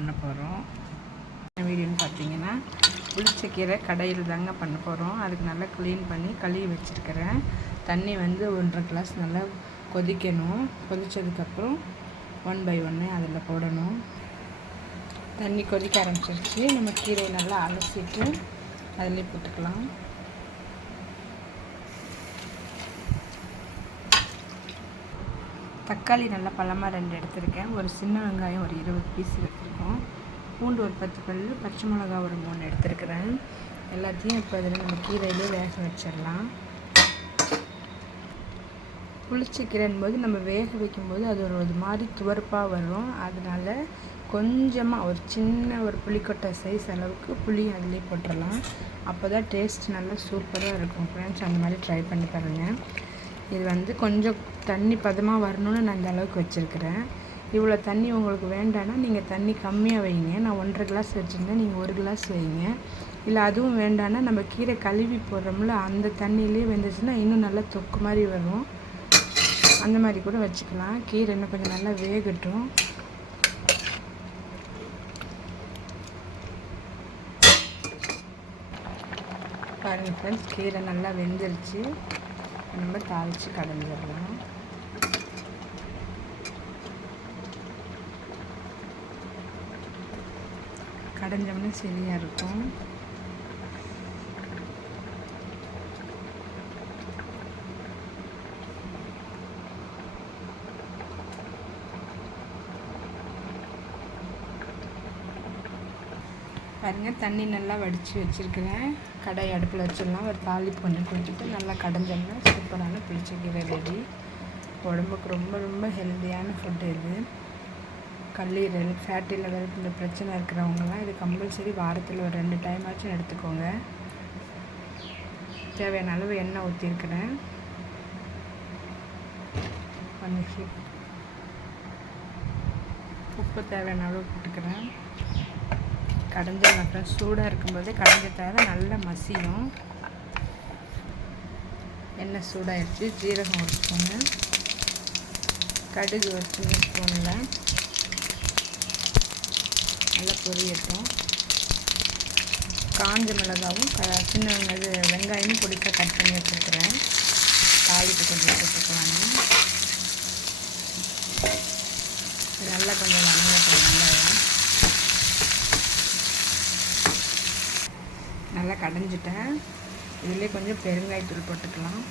பண்ண போகிறோம் வீடியோன்னு பார்த்தீங்கன்னா புளிச்சக்கீரை கடையில் தாங்க பண்ண போகிறோம் அதுக்கு நல்லா க்ளீன் பண்ணி கழுவி வச்சுருக்கிறேன். தண்ணி வந்து ஒன்றரை கிளாஸ் நல்லா கொதிக்கணும். கொதித்ததுக்கப்புறம் ஒன் பை ஒன்று அதில் போடணும். தண்ணி கொதிக்க ஆரம்பிச்சிருச்சு. நம்ம கீரையை நல்லா அலசிட்டு அதிலே போட்டுக்கலாம். தக்காளி நல்லா பழமாக ரெண்டு எடுத்திருக்கேன். ஒரு சின்ன வெங்காயம் ஒரு இருபது பீஸ் எடுத்திருக்கோம். பூண்டு ஒரு பத்து பல் பச்சை மிளகா ஒரு மூணு எடுத்துருக்குறேன். எல்லாத்தையும் இப்போ அதில் நம்ம கீரையிலே வேக வச்சிடலாம். புளிச்சிக்கிறேன் போது நம்ம வேக வைக்கும்போது அது ஒரு ஒரு மாதிரி துவர்ப்பாக வரும். அதனால் கொஞ்சமாக ஒரு சின்ன ஒரு புளிக்கொட்டை சைஸ் அளவுக்கு புளி அதிலே போட்டுடலாம். அப்போ தான் டேஸ்ட் நல்லா சூப்பராக இருக்கும். ஃப்ரெண்ட்ஸ் அந்த மாதிரி ட்ரை பண்ணி பாருங்கள் இது வந்து கொஞ்சம் தண்ணி பதமாக வரணும்னு நான் இந்த அளவுக்கு வச்சுருக்கிறேன். இவ்வளோ தண்ணி உங்களுக்கு வேண்டாம்னா நீங்கள் தண்ணி கம்மியாக வைங்க. நான் ஒன்றரை கிளாஸ் வச்சுருந்தேன். நீங்கள் ஒரு கிளாஸ் வைங்க. இல்லை அதுவும் வேண்டான்னா நம்ம கீரை கழுவி போடுறோம்ல அந்த தண்ணியிலே வெந்துச்சுன்னா இன்னும் நல்லா தொக்கு மாதிரி வரும். அந்த மாதிரி கூட வச்சுக்கலாம். கீரை இன்னும் கொஞ்சம் நல்லா வேகட்டும். பாருங்கள் ஃப்ரெண்ட்ஸ் கீரை நல்லா வெந்துருச்சு. நம்ம தாளித்து கடைஞ்சிடலாம் கடைஞ்சோம்னா சரியாக இருக்கும். பாருங்கள் தண்ணி நல்லா வடித்து வச்சுருக்கிறேன். கடை அடுப்பில் வச்சிடலாம். ஒரு தாளிப்பு கொஞ்சம் கொடுத்துட்டு நல்லா கடைஞ்சோம்னா சூப்பரான புளிச்சக்கீரை ரெடி உடம்புக்கு ரொம்ப ரொம்ப ஹெல்த்தியான ஃபுட்டு இது. கல்லீரல் ஃபேட்டி லெவல் இந்த பிரச்சனை இருக்கிறவங்கலாம் இது கம்பல்சரி வாரத்தில் ஒரு ரெண்டு டைம் ஆச்சும் எடுத்துக்கோங்க. தேவையான அளவு எண்ணெய் ஊற்றிருக்கிறேன் கொஞ்சம் உப்பு தேவையான அளவு போட்டுக்கிறேன். கடைஞ்சிடலாம் அப்புறம் சூடாக இருக்கும்போதே கடைஞ்ச தவிர நல்லா மசியும். எண்ணெய் சூடாகிடுச்சு ஜீரகம் ஒரு ஸ்பூனு. கடுகு ஒரு சின்ன ஸ்பூனில். நல்லா பொரியட்டும். காஞ்ச மிளகாவும் க சின்ன இது வெங்காயமும் பொடிசாக கட் பண்ணி வச்சுருக்குறேன். தாளிப்பு கொஞ்சம் போட்டுக்கலாம் நல்லா கொஞ்சம் வணங்கட்டும் வெங்காயம் நல்லா கடைஞ்சிட்டேன். இதிலே கொஞ்சம் பெருங்காயத்தூள் போட்டுக்கலாம்.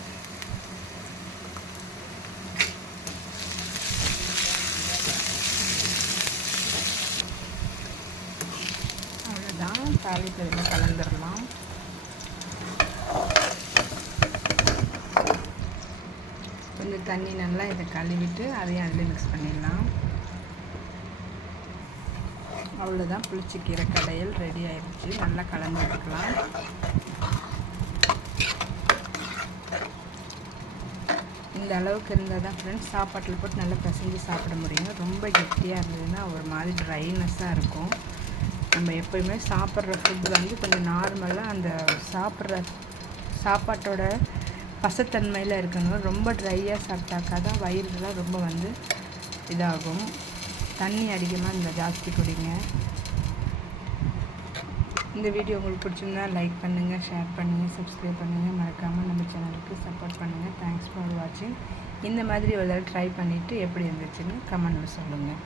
அவ்வளோதான் தாளிப்பு இதில் கலந்துடலாம். கொஞ்சம் தண்ணி நல்லா இதை கழுவிட்டு அதையும் அதில் மிக்ஸ் பண்ணிடலாம். அவ்வளோதான் புளிச்சிக்கீரை கடையில் ரெடி ஆயிடுச்சு. நல்லா கலந்து எடுக்கலாம். இந்த அளவுக்கு இருந்தால் தான் ஃப்ரெண்ட்ஸ் சாப்பாட்டில் போட்டு நல்லா பிசைஞ்சு சாப்பிட முடியும். ரொம்ப கெட்டியாக இருந்ததுன்னா ஒரு மாதிரி ட்ரைனஸ்ஸாக இருக்கும். நம்ம எப்போயுமே சாப்பிட்ற ஃபுட்டு வந்து கொஞ்சம் நார்மலாக அந்த சாப்பிட்ற சாப்பாட்டோட பசத்தன்மையில் இருக்கணும் ரொம்ப ட்ரையாக சாப்பிட்டாக்கா தான் வயிறுலாம் ரொம்ப வந்து இதாகும். தண்ணி அதிகமாக இந்த ஜாஸ்தி குடிங்க. இந்த வீடியோ உங்களுக்கு பிடிச்சிருந்தா லைக் பண்ணுங்கள் ஷேர் பண்ணுங்கள் சப்ஸ்கிரைப் பண்ணுங்கள் மறக்காமல் நம்ம சேனலுக்கு சப்போர்ட் பண்ணுங்கள் தேங்க்ஸ் ஃபார் வாட்சிங் இந்த மாதிரி ஒரு தடவை ட்ரை பண்ணிவிட்டு எப்படி இருந்துச்சுன்னு கமெண்டில் சொல்லுங்கள்